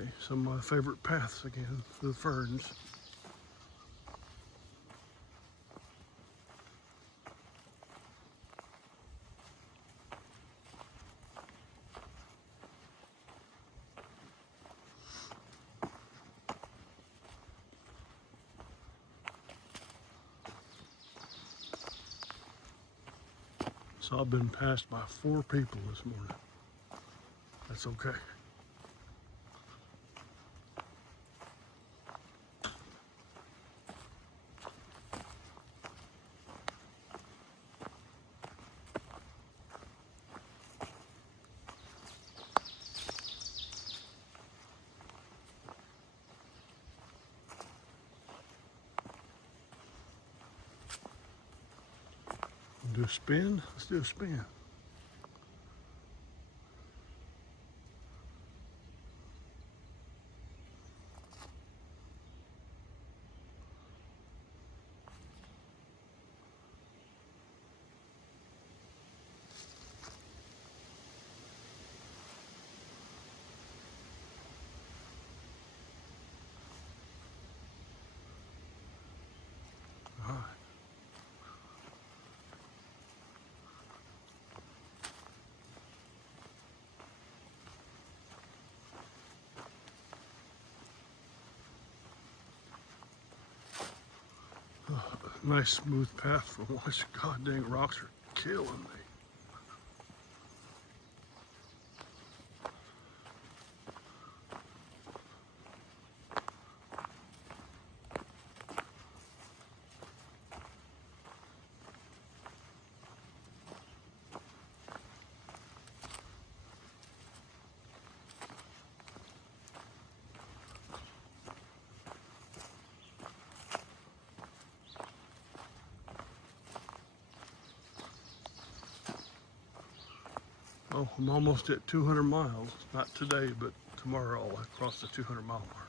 Okay, some of my favorite paths again, the ferns. So I've been passed by 4 people this morning. That's okay. Do a spin? Let's do a spin. All right. Nice smooth path for once. God dang, rocks are killing me. Oh, I'm almost at 200 miles. Not today, but tomorrow I'll cross the 200-mile mark.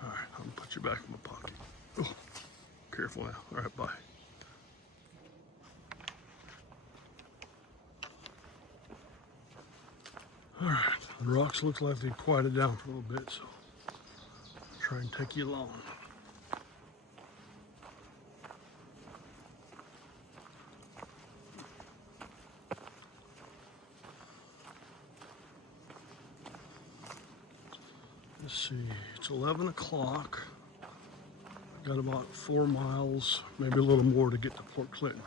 All right, I'm gonna put you back in my pocket. Oh, careful now. All right, bye. All right, the rocks look like they quieted down for a little bit, so I'll try and take you along. Let's see, it's 11 o'clock. Got about 4 miles, maybe a little more to get to Port Clinton.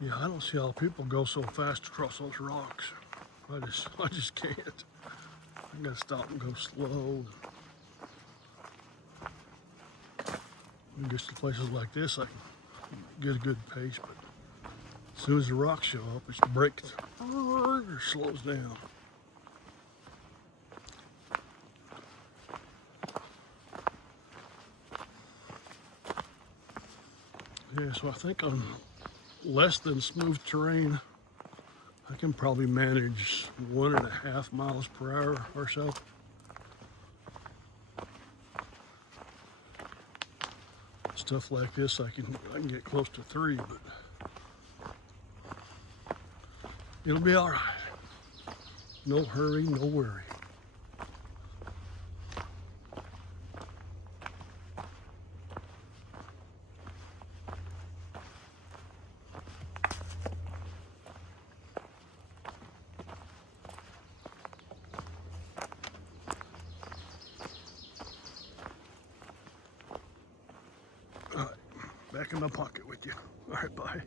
Yeah, I don't see how people go so fast across those rocks. I just can't. I gotta stop and go slow. When it gets to places like this, I can get a good pace, but as soon as the rocks show up, it's the brake slows down. Yeah, so I think on less than smooth terrain, I can probably manage 1.5 miles per hour or so. Stuff like this, I can get close to 3, but it'll be all right. No hurry, no worry. All right, back in my pocket with you. All right, bye.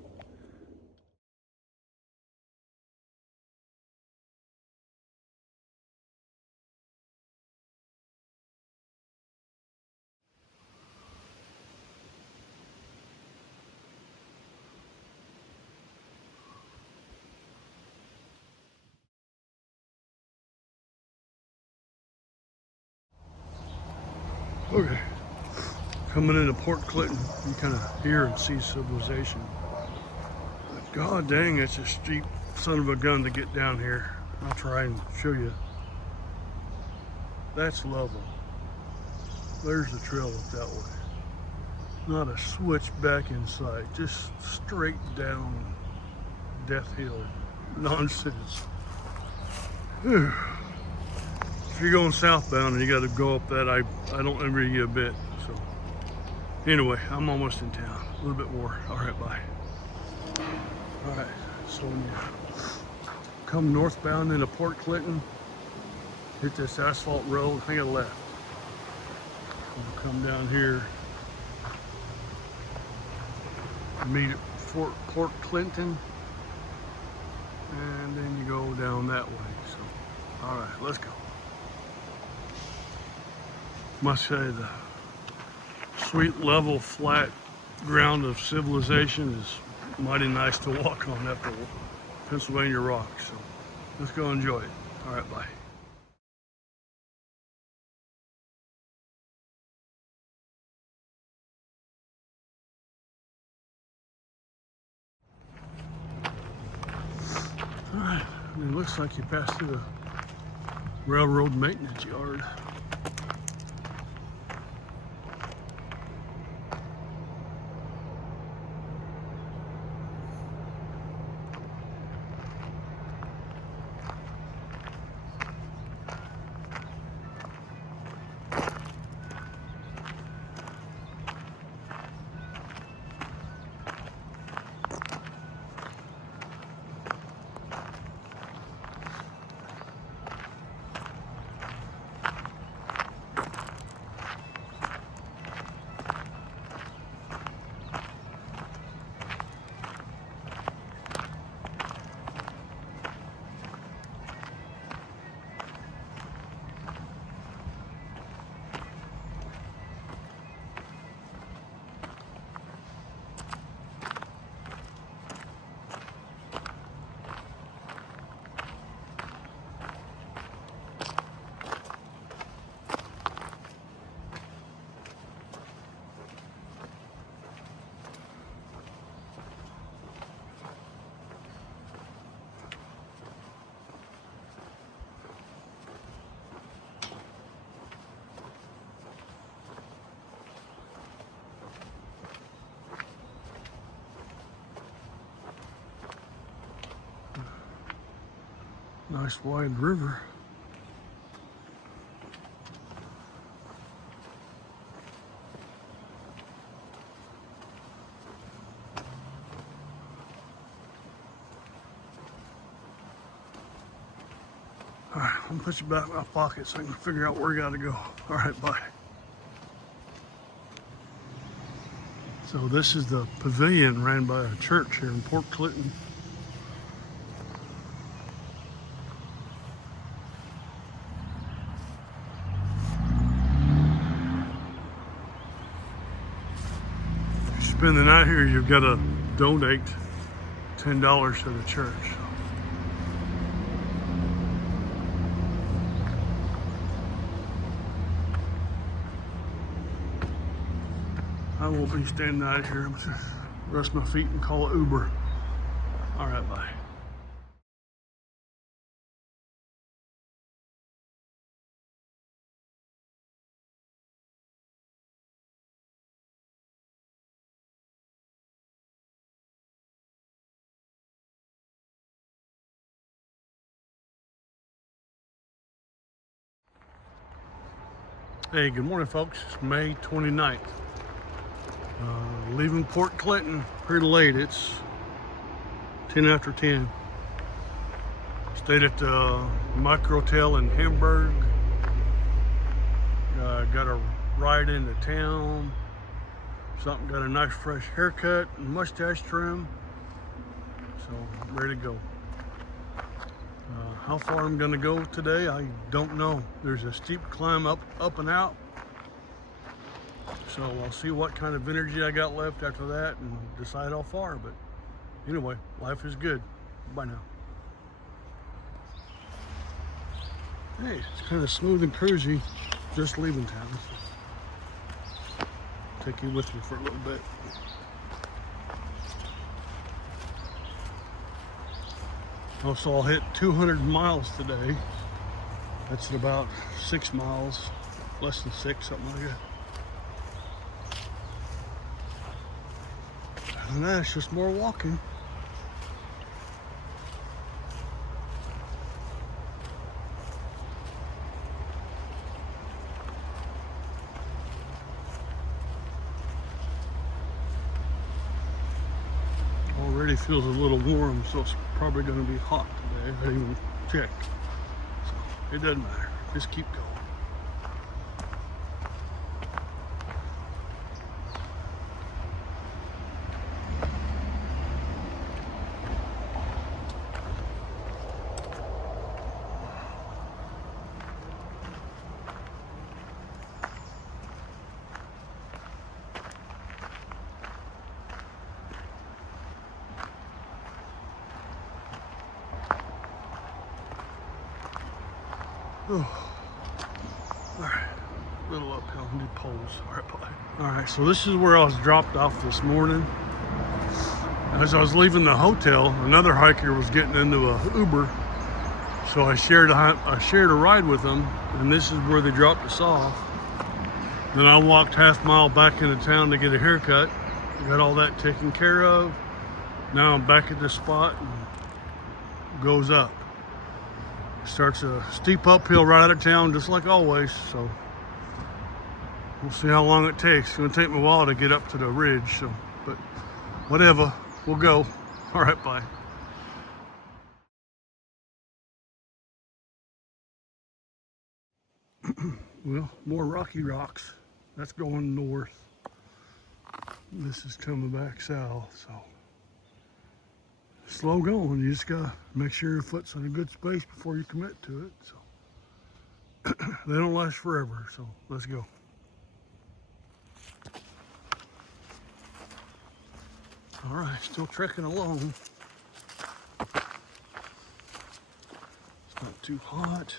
Okay, coming into Port Clinton, you kind of hear and see civilization. But God dang, it's a steep son of a gun to get down here. I'll try and show you. That's level. There's the trail up that way. Not a switchback in sight, just straight down Death Hill. Nonsense. Whew. If you're going southbound and you got to go up that, I don't envy you a bit. So anyway, I'm almost in town. A little bit more. All right, bye. All right, so when you come northbound into Port Clinton, hit this asphalt road, hang a left. We'll come down here, meet at Port Clinton, and then you go down that way. So, all right, let's go. Must say the sweet, level, flat ground of civilization is mighty nice to walk on after Pennsylvania rock. So let's go enjoy it. All right, bye. All right, I mean, it looks like you passed through the railroad maintenance yard. Nice wide river. All right, I'm gonna put you back in my pocket so I can figure out where I gotta go. All right, bye. So this is the pavilion ran by a church here in Port Clinton. If you spend the night here, you've got to donate $10 to the church. I won't be standing out here. I'm just rest my feet and call it Uber. All right, bye. Hey, good morning, folks. It's May 29th. Leaving Port Clinton pretty late. It's 10 after 10. Stayed at the Micro Hotel in Hamburg. Got a ride into town. Got a nice fresh haircut and mustache trim. So I'm ready to go. How far I'm gonna go today, I don't know. There's a steep climb up and out. So I'll see what kind of energy I got left after that and decide how far. But anyway, life is good. Bye now. Hey, it's kind of smooth and cruisy. Just leaving town. Take you with me for a little bit. Also, I'll hit 200 miles today. That's at about 6 miles, less than 6, something like that. Other than that, it's just more walking. Already feels a little warm, so it's probably going to be hot today. I didn't even check. So it doesn't matter. Just keep going. Oh. All right, little uphill, new poles. All right, bye. All right, so this is where I was dropped off this morning. As I was leaving the hotel, another hiker was getting into a Uber, so I shared a ride with them, and this is where they dropped us off. Then I walked half mile back into town to get a haircut. Got all that taken care of. Now I'm back at this spot and goes up. Starts a steep uphill right out of town, just like always. So we'll see how long it takes. It's gonna take me a while to get up to the ridge. So, but whatever, we'll go. All right, bye. Well, more rocky rocks. That's going north. This is coming back south. So slow going. You just gotta make sure your foot's in a good space before you commit to it. So they don't last forever. So let's go. All right, still trekking along. It's not too hot.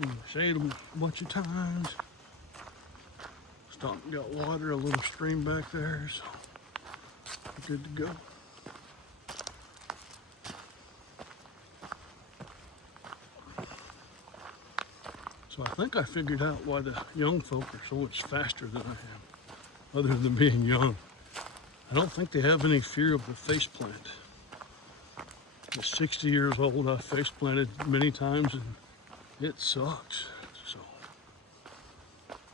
In the shade a bunch of times. Stopped, got water, a little stream back there, so we're good to go. So I think I figured out why the young folk are so much faster than I am, other than being young. I don't think they have any fear of the face plant. At 60 years old, I face planted many times and it sucks. So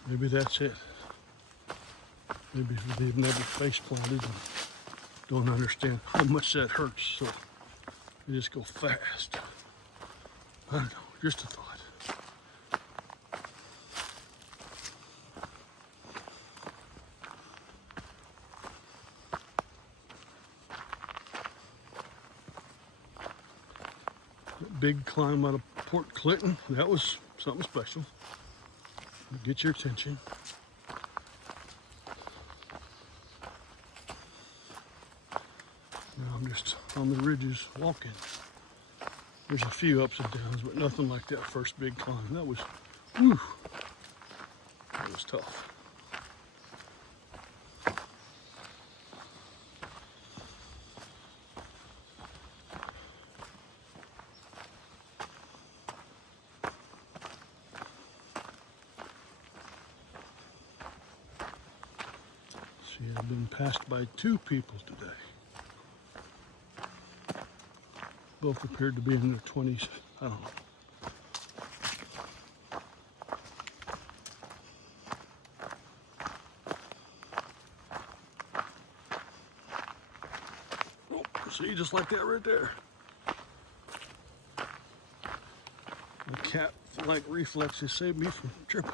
maybe that's it. Maybe they've never face planted and don't understand how much that hurts, so they just go fast. I don't know, just a thought. Big climb out of Port Clinton, that was something special. Get your attention. Now I'm just on the ridges walking. There's a few ups and downs, but nothing like that first big climb. That was, whew, that was tough. See, I've been passed by 2 people today. Both appeared to be in their 20s. I don't know. See, just like that right there. The cat-like reflexes saved me from tripping.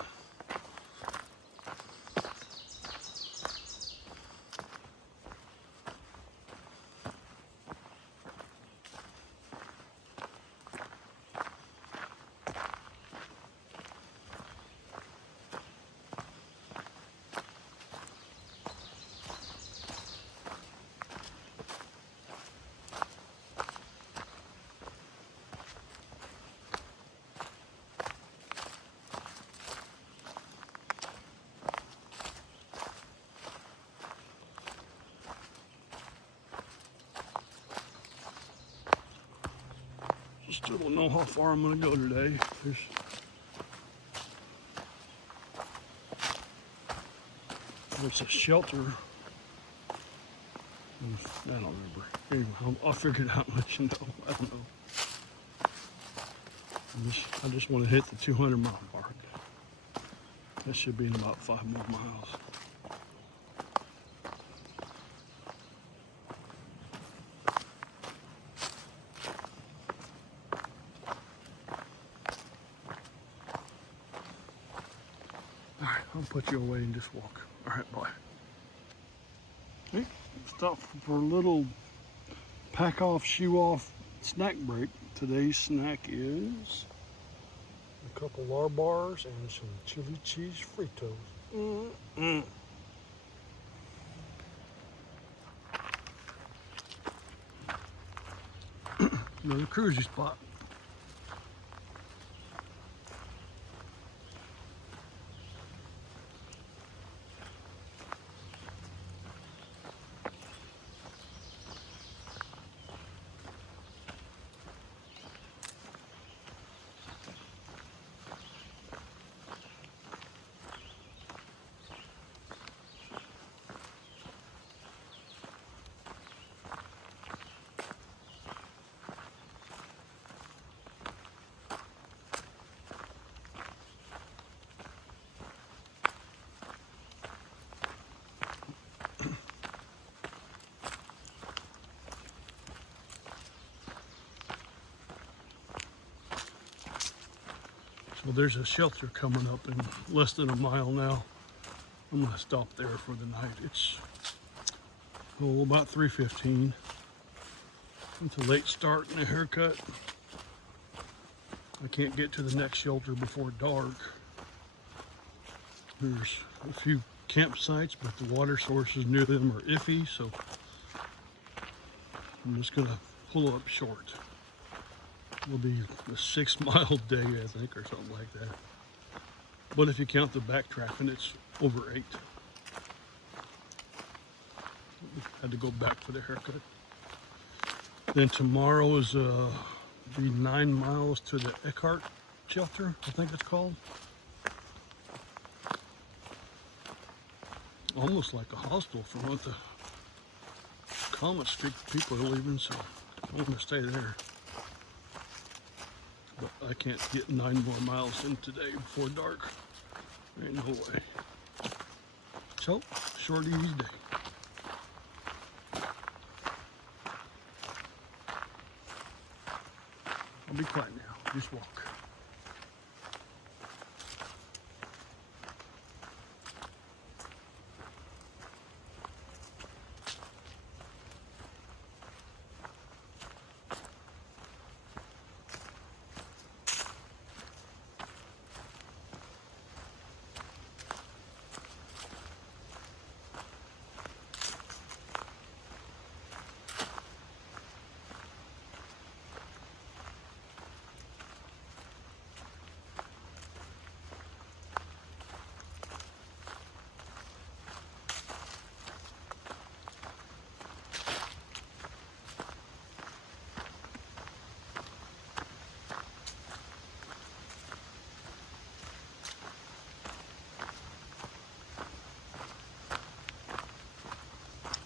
Still don't know how far I'm going to go today. There's a shelter. I don't remember. Anyway, I'll figure it out and let you know. I don't know. I just want to hit the 200-mile mark. That should be in about 5 more miles. All right, I'll put you away and just walk. All right, bye. Okay, stop for a little pack off, shoe off snack break. Today's snack is a couple lar bars and some chili cheese Fritos. Another cruisy spot. Well, there's a shelter coming up in less than a mile now. I'm gonna stop there for the night. It's about 3:15. It's a late start and a haircut. I can't get to the next shelter before dark. There's a few campsites, but the water sources near them are iffy, so I'm just gonna pull up short. Will be a 6-mile day, I think, or something like that. But if you count the backtracking, it's over 8. Had to go back for the haircut. Then tomorrow is be 9 miles to the Eckhart shelter, I think it's called. Almost like a hostel from what the comments Street people are leaving, so I'm gonna stay there. But I can't get 9 more miles in today before dark. Ain't no way. So, short, easy day. I'll be quiet now. Just walk.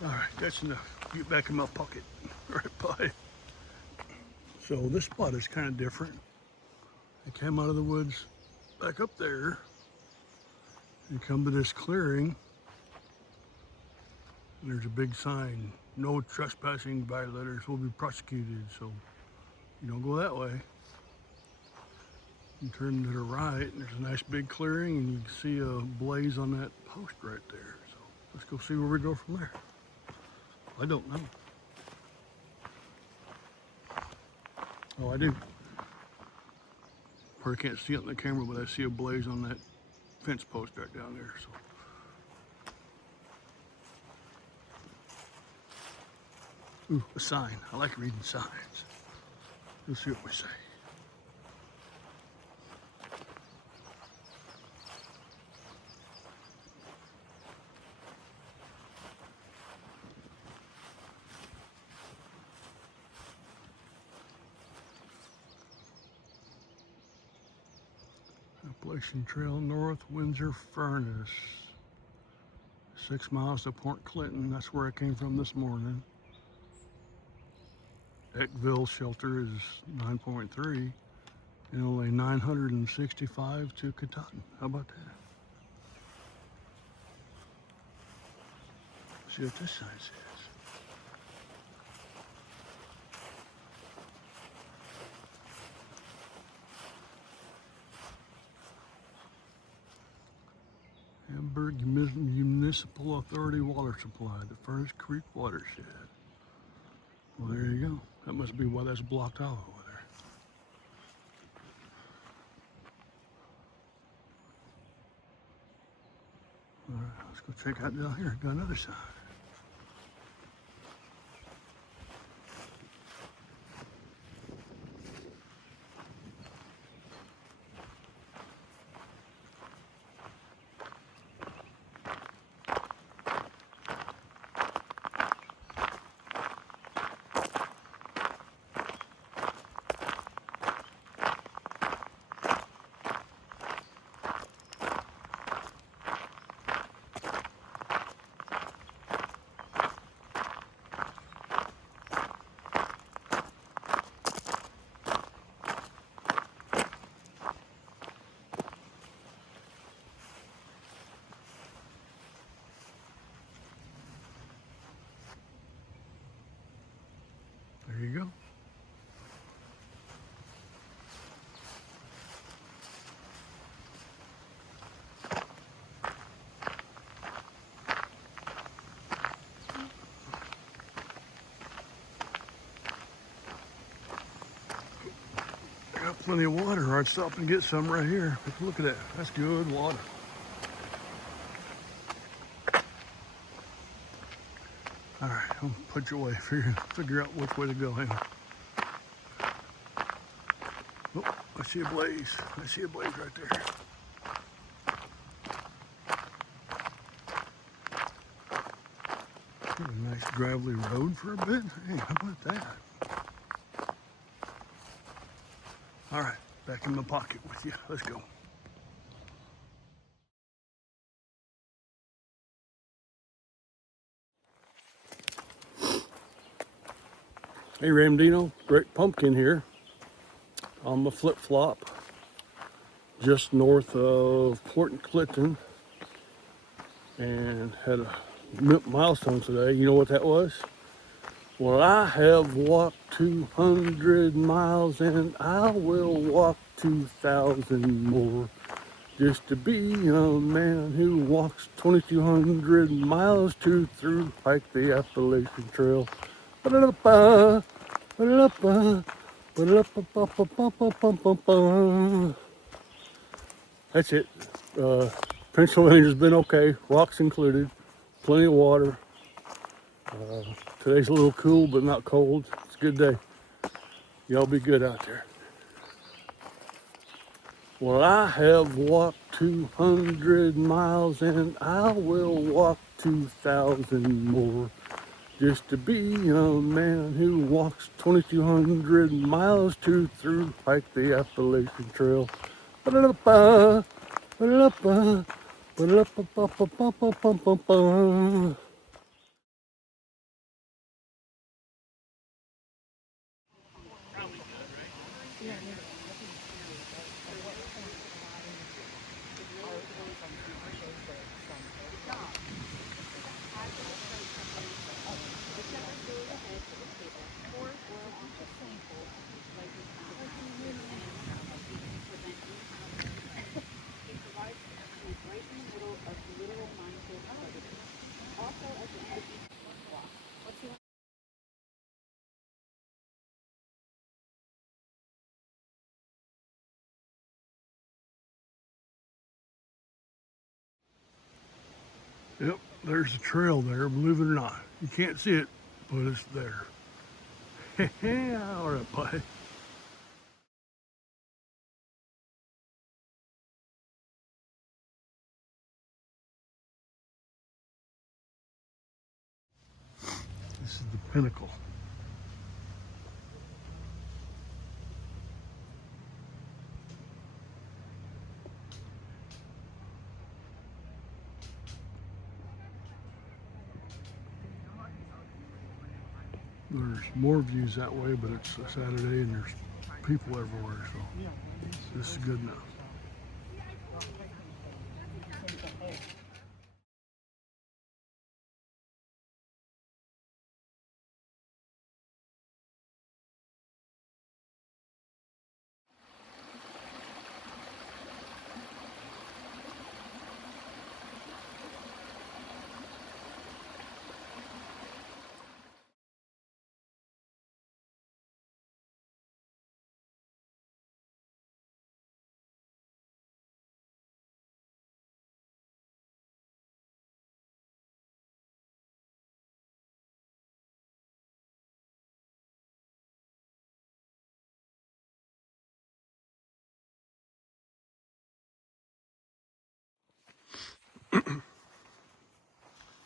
All right, that's enough. Get back in my pocket. All right, bye. So this spot is kind of different. I came out of the woods back up there and come to this clearing. And there's a big sign, no trespassing violators will be prosecuted. So you don't go that way. You turn to the right, and there's a nice big clearing, and you can see a blaze on that post right there. So let's go see where we go from there. I don't know. Oh, I do. Probably can't see it on the camera, but I see a blaze on that fence post right down there. So, ooh, a sign. I like reading signs. Let's see what we say. Appalachian Trail North, Windsor Furnace. 6 miles to Port Clinton. That's where I came from this morning. Eckville shelter is 9.3 and only 965 to Katahdin. How about that? See what this sign says. Hamburg Municipal Authority water supply, the Furnace Creek watershed. Well, there you go. That must be why that's blocked off over there. All right, let's go check out down here. Got another sign. There you go. I got plenty of water. I'd stop and get some right here. Look at that. That's good water. All right, I'm gonna put you away. Figure out which way to go. Hang on. Oh, I see a blaze. I see a blaze right there. A nice gravelly road for a bit. Hey, how about that? All right, back in my pocket with you. Let's go. Hey, Ramdino, Great Pumpkin here on my flip-flop just north of Port Clinton, and had a milestone today. You know what that was? Well, I have walked 200 miles and I will walk 2,000 more just to be a man who walks 2,200 miles to through hike the Appalachian Trail. Ba-da-da-ba, ba-da-da-ba, ba-da-da-ba-ba-ba-ba-ba-ba. That's it. Pennsylvania's been okay, rocks included, plenty of water. Today's a little cool, but not cold. It's a good day. Y'all be good out there. Well, I have walked 200 miles and I will walk 2,000 more just to be a man who walks 2,200 miles to through hike the Appalachian Trail. Ba-da-da-ba, ba-da-da-ba, ba-da-da-ba-ba-ba-ba-ba-ba. Yep, there's a trail there, believe it or not. You can't see it, but it's there. All right, bye. This is the pinnacle. There's more views that way, but it's a Saturday and there's people everywhere, so this is good enough.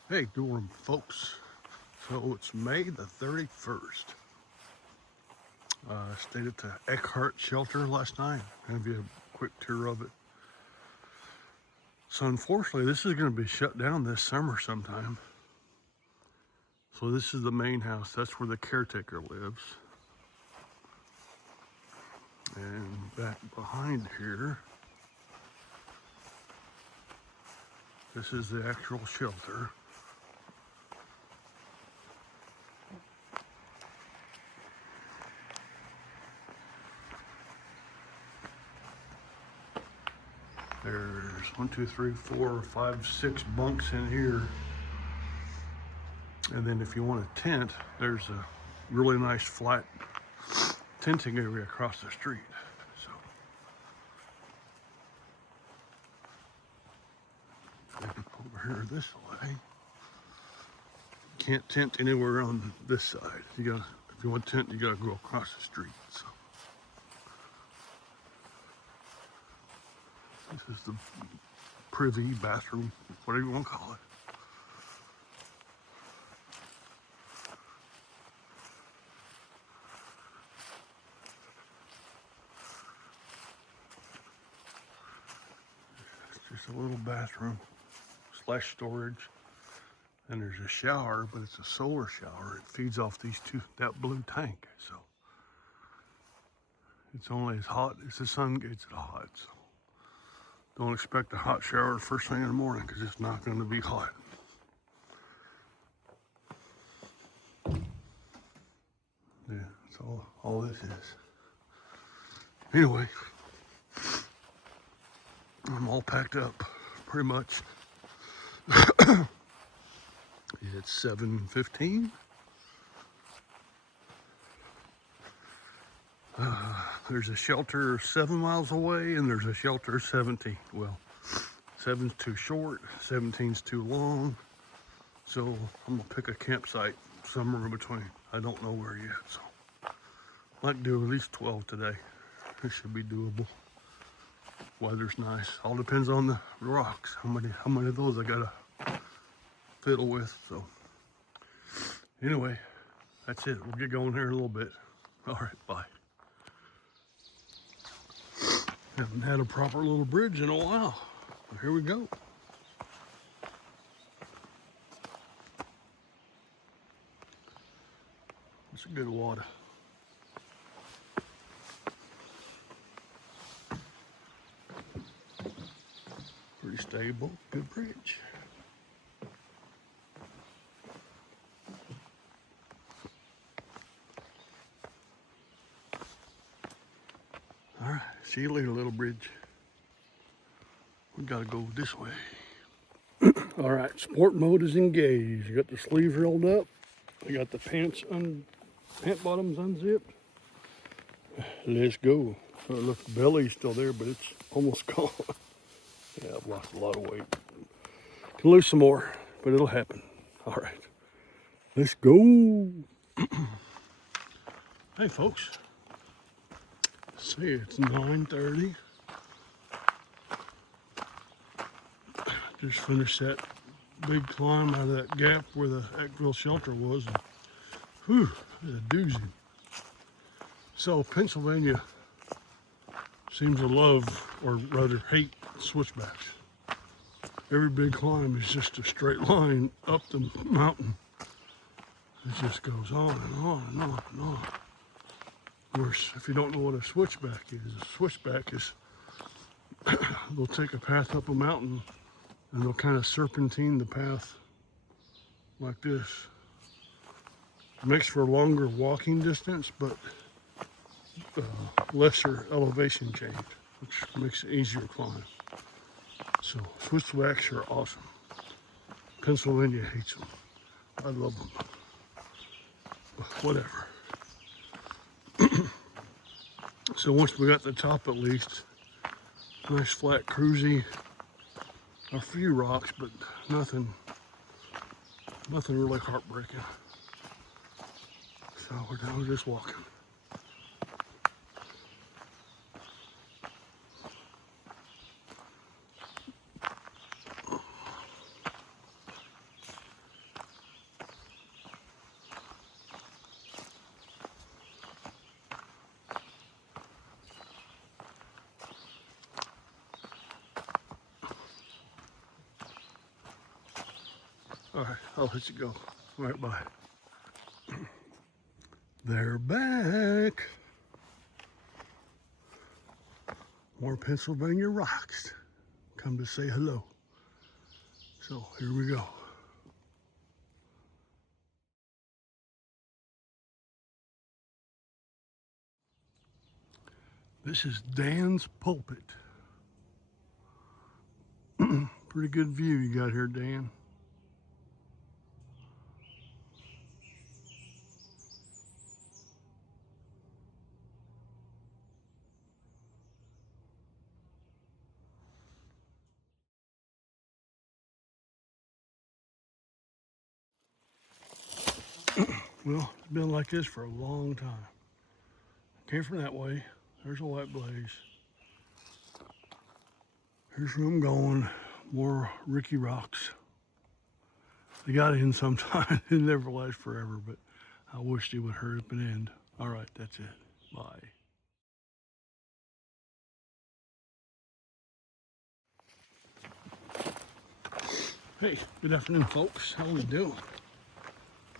Hey, Durham folks. So it's May the 31st. I stayed at the Eckhart shelter last night. I'll give you a quick tour of it. So unfortunately, this is going to be shut down this summer sometime. So this is the main house. That's where the caretaker lives. And back behind here, this is the actual shelter. There's 1, 2, 3, 4, 5, 6 bunks in here. And then if you want a tent, there's a really nice flat tenting area across the street. So over here this way. Can't tent anywhere on this side. You gotta, if you want to tent, you gotta go across the street. So this is the privy bathroom, whatever you want to call it. It's just a little bathroom slash storage. And there's a shower, but it's a solar shower. It feeds off that blue tank. So it's only as hot as the sun gets it hot. So don't expect a hot shower first thing in the morning because it's not going to be hot. Yeah, that's all this is. Anyway, I'm all packed up, pretty much. It's 7:15. There's a shelter 7 miles away, and there's a shelter 17. Well, 7's too short, 17's too long. So I'm gonna pick a campsite somewhere in between. I don't know where yet, so I might do at least 12 today. It should be doable. Weather's nice. All depends on the rocks. How many of those I gotta fiddle with. So anyway, that's it. We'll get going here in a little bit. All right, bye. Haven't had a proper little bridge in a while. But here we go. It's a good water. Pretty stable, good bridge. All right, see you later, little bridge. We gotta go this way. All right, sport mode is engaged. You got the sleeves rolled up. I got the pant bottoms unzipped. Let's go. Oh, look, the belly's still there, but it's almost gone. Yeah, I've lost a lot of weight. Can lose some more. but it'll happen. All right, let's go. Hey folks, see, it's 9:30. Just finished that big climb out of that gap where the Eckville shelter was. And, whew, it's a doozy. So Pennsylvania seems to love, or rather hate, switchbacks. Every big climb is just a straight line up the mountain. It just goes on and on and on and on. Of course, if you don't know what a switchback is they'll take a path up a mountain and they'll kind of serpentine the path like this. It makes for a longer walking distance, but lesser elevation change, which makes it easier to climb. So switchbacks are awesome. Pennsylvania hates them. I love them. But whatever. So once we got to the top, at least, nice flat cruisy, a few rocks, but nothing really heartbreaking. So we're just walking. All right, I'll let you go. All right, bye. They're back. More Pennsylvania rocks. Come to say hello. So here we go. This is Dan's pulpit. Pretty good view you got here, Dan. Well, it's been like this for a long time. Came from that way. There's a white blaze. Here's where I'm going. More Ricky rocks. They got in sometime. It never lasts forever, but I wish they would hurry up and end. All right, that's it. Bye. Hey, good afternoon, folks. How we doing?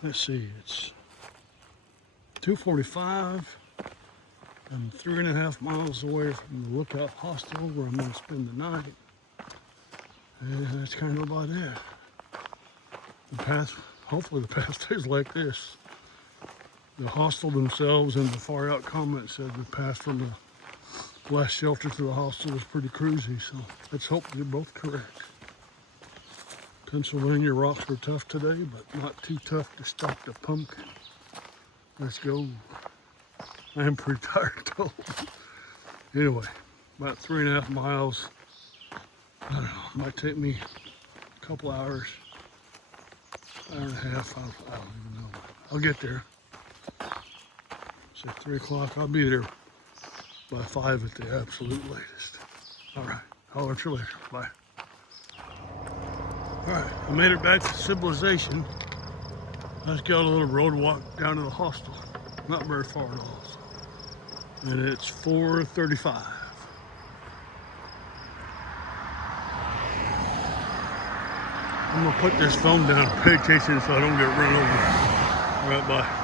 Let's see, it's 2:45. I'm 3.5 miles away from the Lookout Hostel where I'm going to spend the night. And that's kind of about it. The path, hopefully the path stays like this. The hostel themselves and the far out comment said the path from the last shelter to the hostel was pretty cruisy, so let's hope they're both correct. Pennsylvania rocks were tough today, but not too tough to stop the pumpkin. Let's go. I am pretty tired though. Anyway, about 3.5 miles. I don't know, it might take me a couple hours, hour and a half, I don't even know. I'll get there. It's at 3 o'clock, I'll be there by 5 at the absolute latest. All right, I'll let you later, bye. All right, I made it back to civilization. I just got a little road walk down to the hostel. Not very far at all. And it's 4:35. I'm gonna put this phone down and pay attention so I don't get run over. All right, bye.